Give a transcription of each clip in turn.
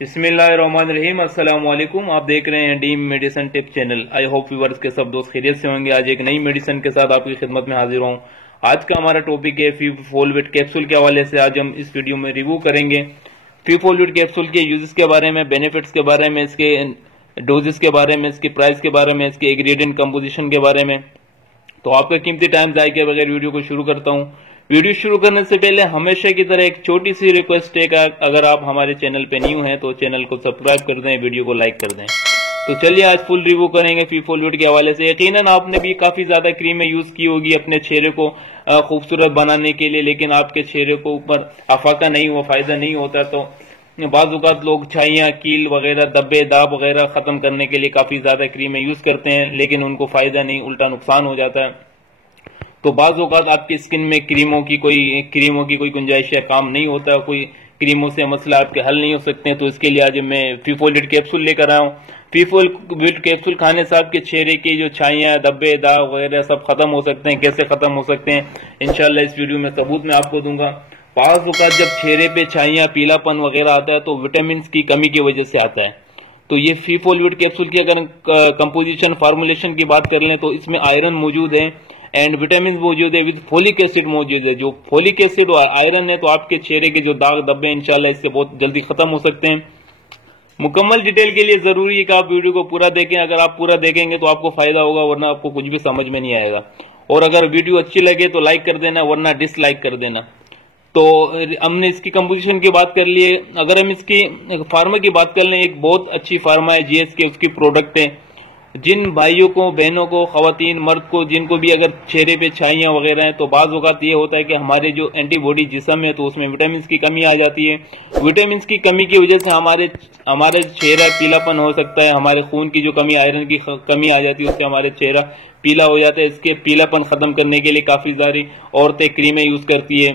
बिस्मिल्लाहिर्रहमानिर्रहीम। अस्सलाम वालेकुम। आप देख रहे हैं डीम medicine tip channel. I hope viewers के सब दोस्त खैरियत से होंगे। आज एक नई मेडिसिन के साथ आपकी खिदमत में हाजिर हूँ। आज का हमारा टॉपिक है फीफोलविट कैप्सूल के हवाले से आज हम इस वीडियो में रिव्यू करेंगे फीफोलविट कैप्सूल के यूजेस के बारे में, बेनिफिट्स के बारे में, इसके डोजेस के बारे में, इसके प्राइस के बारे में, इसके इंग्रेडिएंट कंपोजिशन के बारे में। तो आपका कीमती टाइम जाए के बगैर वीडियो को शुरू करता हूँ। वीडियो शुरू करने से पहले हमेशा की तरह एक छोटी सी रिक्वेस्ट है कि अगर आप हमारे चैनल पे न्यू हैं तो चैनल को सब्सक्राइब कर दें, वीडियो को लाइक कर दें। तो चलिए आज फुल रिव्यू करेंगे फीफोलविट के हवाले से। यकीनन आपने भी काफी ज्यादा क्रीमें यूज की होगी अपने चेहरे को खूबसूरत बनाने के लिए, लेकिन आपके चेहरे को ऊपर अफाका नहीं हुआ, फायदा नहीं होता। तो बाज़ औक़ात लोग छाइयाँ, कील वगैरह, धब्बे, दाग वगैरह खत्म करने के लिए काफी ज्यादा क्रीमें यूज करते हैं, लेकिन उनको फायदा नहीं, उल्टा नुकसान हो जाता है। तो बाज़ औक़ात आपकी स्किन में क्रीमों की कोई गुंजाइश या काम नहीं होता, कोई क्रीमों से मसला आपके हल नहीं हो सकते हैं। तो इसके लिए आज मैं फीफोलविट कैप्सूल लेकर आया हूँ। फीफोलविट कैप्सूल खाने से आपके चेहरे की जो छाइयाँ, धब्बे, दाग वगैरह सब खत्म हो सकते हैं। कैसे खत्म हो सकते हैं इंशाल्लाह इस वीडियो में सबूत मैं आपको दूंगा। बाज़ औक़ात जब चेहरे पे छाइयाँ, पीलापन वगैरह आता है तो विटामिन की कमी की वजह से आता है। तो ये फीफोलविट कैप्सूल की अगर कंपोजिशन, फार्मूलेशन की बात कर लें तो इसमें आयरन मौजूद है एंड विटामिन मौजूद है, विद फोलिक एसिड मौजूद है। जो फोलिक एसिड और आयरन है तो आपके चेहरे के जो दाग धब्बे इंशाल्लाह इससे बहुत जल्दी खत्म हो सकते हैं। मुकम्मल डिटेल के लिए जरूरी है कि आप वीडियो को पूरा देखें। अगर आप पूरा देखेंगे तो आपको फायदा होगा, वरना आपको कुछ भी समझ में नहीं आएगा। और अगर वीडियो अच्छी लगे तो लाइक कर देना, वरना डिसलाइक कर देना। तो हमने इसकी कंपोजिशन की बात कर ली है। अगर हम इसकी फार्मा की बात कर लें, एक बहुत अच्छी फार्मा है जीएसके, उसकी प्रोडक्ट है। जिन भाइयों को, बहनों को, खवातीन, मर्द को, जिनको भी अगर चेहरे पे छाइयाँ वगैरह हैं तो बाज़ औक़ात ये होता है कि हमारे जो एंटीबॉडी जिस्म है तो उसमें विटामिन की कमी आ जाती है। विटामिन की कमी की वजह से हमारे चेहरा पीलापन हो सकता है, हमारे खून की जो कमी, आयरन की कमी आ जाती है, उससे हमारे चेहरा पीला हो जाता है। इसके पीलापन खत्म करने के लिए काफ़ी सारी औरतें क्रीमें यूज़ करती है,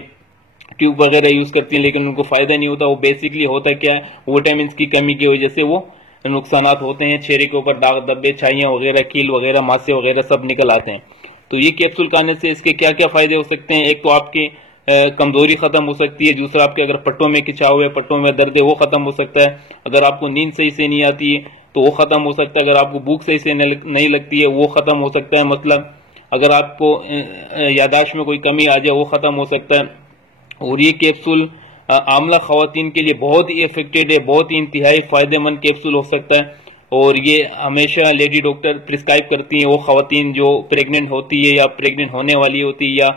ट्यूब वगैरह यूज़ करती हैं, लेकिन उनको फ़ायदा नहीं होता। वो बेसिकली होता क्या है, विटामिन की कमी की वजह से वो नुकसानात होते हैं। चेहरे के ऊपर दाग धब्बे, छाइयाँ वगैरह, कील वगैरह, मासे वगैरह सब निकल आते हैं। तो ये कैप्सूल खाने से इसके क्या क्या फायदे हो सकते हैं? एक तो आपकी कमजोरी खत्म हो सकती है। दूसरा, आपके अगर पट्टों में खिंचाव है, पट्टों में दर्द है, वो खत्म हो सकता है। अगर आपको नींद सही से नहीं आती है तो वो खत्म हो सकता है। अगर आपको भूख सही से नहीं लगती है वो खत्म हो सकता है। मतलब अगर आपको यादाश्त में कोई कमी आ जाए वो खत्म हो सकता है। और ये कैप्सूल आमला खवातीन के लिए बहुत ही इफेक्टिव है, बहुत ही इंतहाई फायदेमंद कैप्सूल हो सकता है। और ये हमेशा लेडी डॉक्टर प्रिस्क्राइब करती हैं, वो खवातीन जो प्रेग्नेंट होती है या प्रेग्नेंट होने वाली होती है या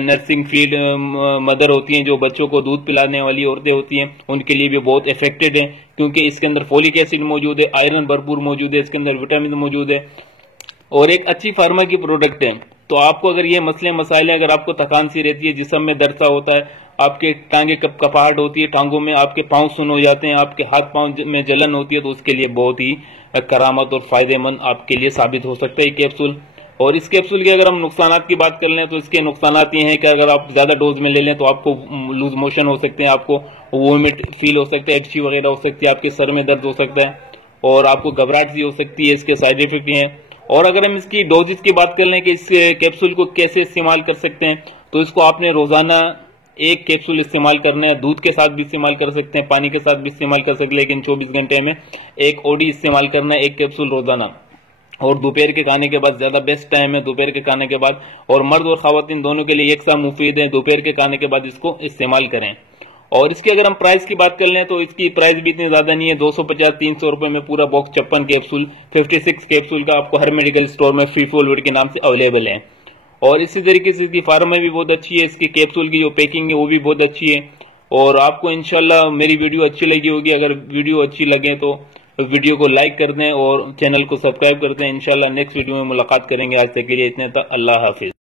नर्सिंग फील्ड मदर होती हैं, जो बच्चों को दूध पिलाने वाली औरतें होती हैं, उनके लिए भी बहुत इफेक्टिव है, क्योंकि इसके अंदर फोलिक एसिड मौजूद है, आयरन भरपूर मौजूद है, इसके अंदर विटामिन मौजूद है और एक अच्छी फार्मा की प्रोडक्ट है। तो आपको अगर ये मसले मसाइले, अगर आपको थकान सी रहती है, जिस्म में दर्द सा होता है, आपके टांगे कपाहट होती है, टांगों में आपके पांव सुन हो जाते हैं, आपके हाथ पांव में जलन होती है, तो उसके लिए बहुत ही करामत और फायदेमंद आपके लिए साबित हो सकता है कैप्सूल। और इस कैप्सूल के अगर हम नुकसानात की बात कर लें तो इसके नुकसानात ये हैं कि अगर आप ज्यादा डोज में ले लें तो आपको लूज मोशन हो सकते हैं, आपको वोमिट फील हो सकता है, एचसी वगैरह हो सकती है, आपके सर में दर्द हो सकता है और आपको घबराहट सी हो सकती है। इसके साइड इफेक्ट हैं। और अगर हम इसकी डोजेस की बात कर लें कि इस कैप्सूल को कैसे इस्तेमाल कर सकते हैं, तो इसको आपने रोजाना एक कैप्सूल इस्तेमाल करना है। दूध के साथ भी इस्तेमाल कर सकते हैं, पानी के साथ भी इस्तेमाल कर सकते हैं, लेकिन 24 घंटे में एक ओडी इस्तेमाल करना है, एक कैप्सूल रोजाना। और दोपहर के खाने के बाद ज्यादा बेस्ट टाइम है, दोपहर के खाने के बाद। और मर्द और खवातीन दोनों के लिए एक साथ मुफीद है, दोपहर के खाने के बाद इसको इस्तेमाल करें। और इसकी अगर हम प्राइस की बात कर लें तो इसकी प्राइस भी इतनी ज्यादा नहीं है। 250-300 रुपए में पूरा बॉक्स 56 कैप्सूल, 56 कैप्सूल का आपको हर मेडिकल स्टोर में फीफोलविट के नाम से अवेलेबल है। और इसी तरीके से इसकी फार्मा भी बहुत अच्छी है, इसकी कैप्सूल की जो पैकिंग है वो भी बहुत अच्छी है। और आपको इंशाल्लाह मेरी वीडियो अच्छी लगी होगी। अगर वीडियो अच्छी लगे तो वीडियो को लाइक कर दें और चैनल को सब्सक्राइब कर दें। इंशाल्लाह नेक्स्ट वीडियो में मुलाकात करेंगे। आज तक के लिए इतने तक, अल्लाह हाफिज।